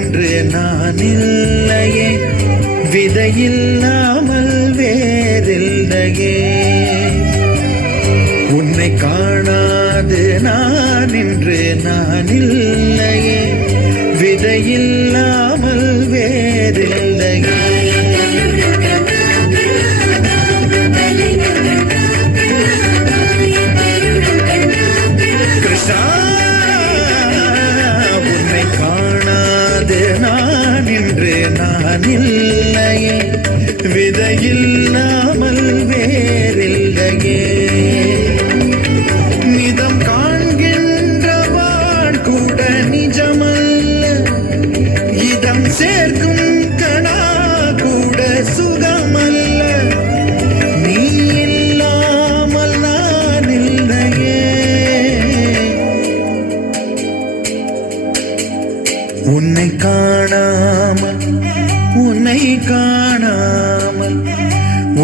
என்று நான் இல்லையே, விதையில்லாமல் வேறில்லையே. உன்னை காணாது நான் என்று நான் இல்லையே, விதையில்லாமல் வேறில்லையே. கிருஷ்ணா, உன்னை காணாது நான் என்று நான் இல்லையே, விதையில்லாமல் வேறில்லையே. நிதம் காண்கின்றவான் கூட நிஜமல்ல, இதம் சேர்க்கும் கணா கூட சுகமல்ல. நீ இல்லாமல் நான் இல்லையே. உன்னை காணாமல், உன்னை காணாமல்,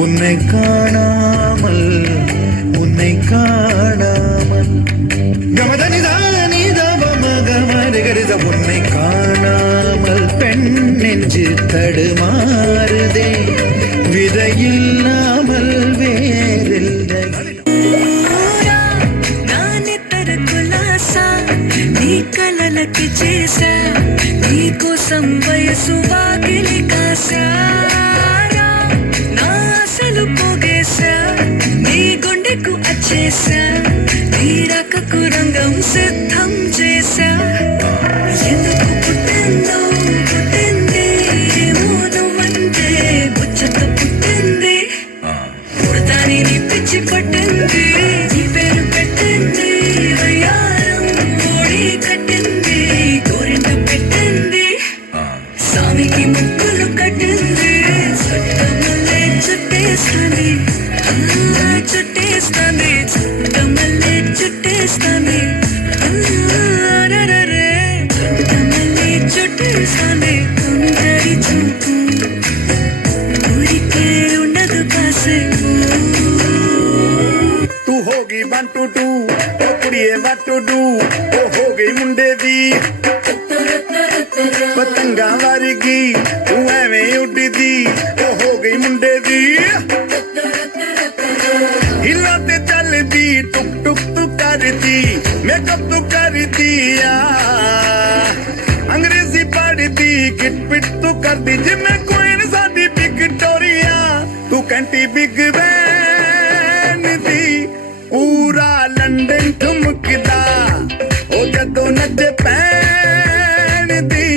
உன்னை காணாமல், உன்னை காணாமல். கமதனிதானிதவமகமருகரித. உன்னை காணாமல் பெண் நெஞ்சு தடுமாறுதே, விதையில்லாமல் வேறில்லை. నీ కలలకి చేసా, నీ కోసం వయసు వాకిలి కాసారా, నా అసలు పోగేసా, నీ గుండెకు వచ్చేసా, నీ రకకు రంగం సిద్ధం చేసా. ఎందుకు పుట్టిందో పుట్టింది, ఏమో నువ్వంటే ముచ్చట పుట్టింది, పుడతాని నీ పిచ్చి పట్టింది, నీ పేరు పెట్టింది వయ్యారం, ఓడి కట్టింది, కోరింట పెట్టింది, స్వామికి ముక్కులు కట్టింది, చుట్టమల్లే చుట్టేస్తుంది, చుట్టేస్తుంది, చుట్టమల్లే చుట్టేస్తుంది, చుట్టమల్లే చుట్టేస్తుంది. కొందరి చూపు ఊరికే ఉండదు కాసేపు. तू होगी 1 2 2, ओ कुड़िए what to do, ओ हो गई मुंडे दी पतंगा वारगी, तू एवें उड़दी, ओ हो गई मुंडे दी. हिलाते चलदी, टुक टुक तू करदी, मेकअप तू करदी, अंग्रेजी पढ़दी, किट पिट तू करदी, जिम्मे क्वीन साडी विक्टोरिया, तू कैंटी बिग बैन दी. पूरा लंडन ठुमकदा, ओ जदों नचे पैन दी,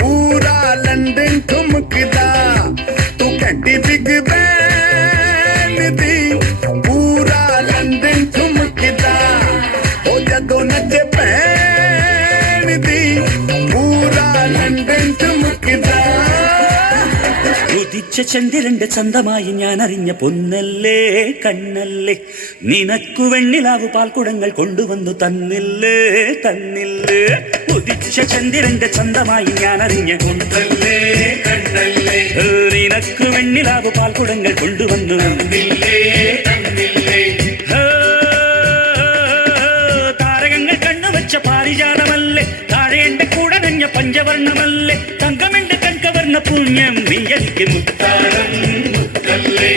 पूरा लंडन ठुमकदा, तू कैंटी बिग बैन दी, पूरा लंडन ठुमकदा, ओ जदों नचे पैन दी, पूरा लंडन ठुमकदा. ഉദിച്ച ചന്ദ്രന്റെ ചന്തമായി ഞാൻ അറിഞ്ഞ പൊന്നല്ലേ കണ്ണല്ലേ, നിനക്കു വെണ്ണിലാവ് പാൽക്കുടങ്ങൾ കൊണ്ടുവന്നു തന്നില്ലേ തന്നില്ലേ. ഉദിച്ച ചന്ദ്രന്റെ ചന്തമായി ഞാൻ അറിഞ്ഞ പൊന്നല്ലേ കണ്ണല്ലേ, നിനക്കു വെണ്ണിലാവ് പാൽക്കുടങ്ങൾ കൊണ്ടുവന്നു തന്നില്ലേ തന്നില്ലേ. താരകങ്ങൾ കണ്ണുവച്ച പാരിജാതമല്ലേ, താഴെ എന്റെ കൂടെ നഞ്ഞ പഞ്ചവർണ്ണമല്ലേ, തങ്കമെന്റെ കൺകവർണ്ണ പുണ്യം നീ എനിക്ക് മുത്താരം മുത്തല്ലേ,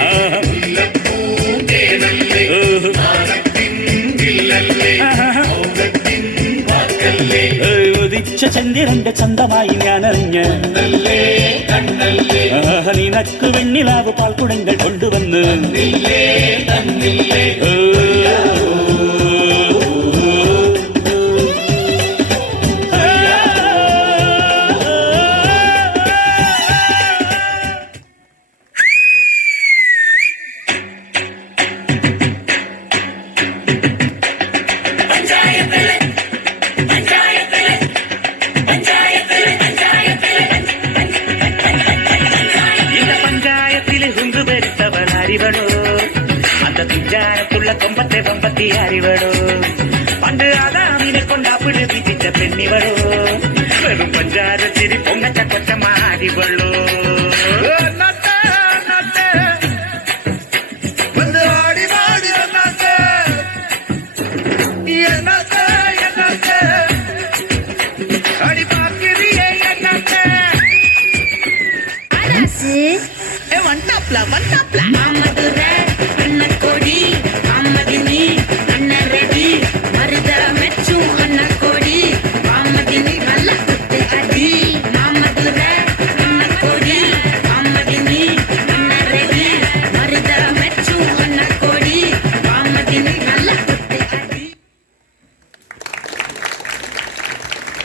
ഉദിച്ച ചന്ദ്രന്റെ ചന്തമായി ഞാൻ അറിഞ്ഞ നിനക്ക് വെണ്ണിലാവ് പാൽക്കുടങ്ങൾ കൊണ്ടുവന്ന് കൊമ്പത്തെ കൊമ്പത്തി അറിവടോ, പണ്ട് ആദാമിനെ കൊണ്ടാപ്പിട് വിധിച്ച പെണ്ണിവളോ, വെറും പഞ്ചാര ചിരി പൊങ്ങച്ച കൊച്ചമാരിവളോ. அடி பாக்கிறியே என்ன டாப்ல ஒன் டாப்ல மதுர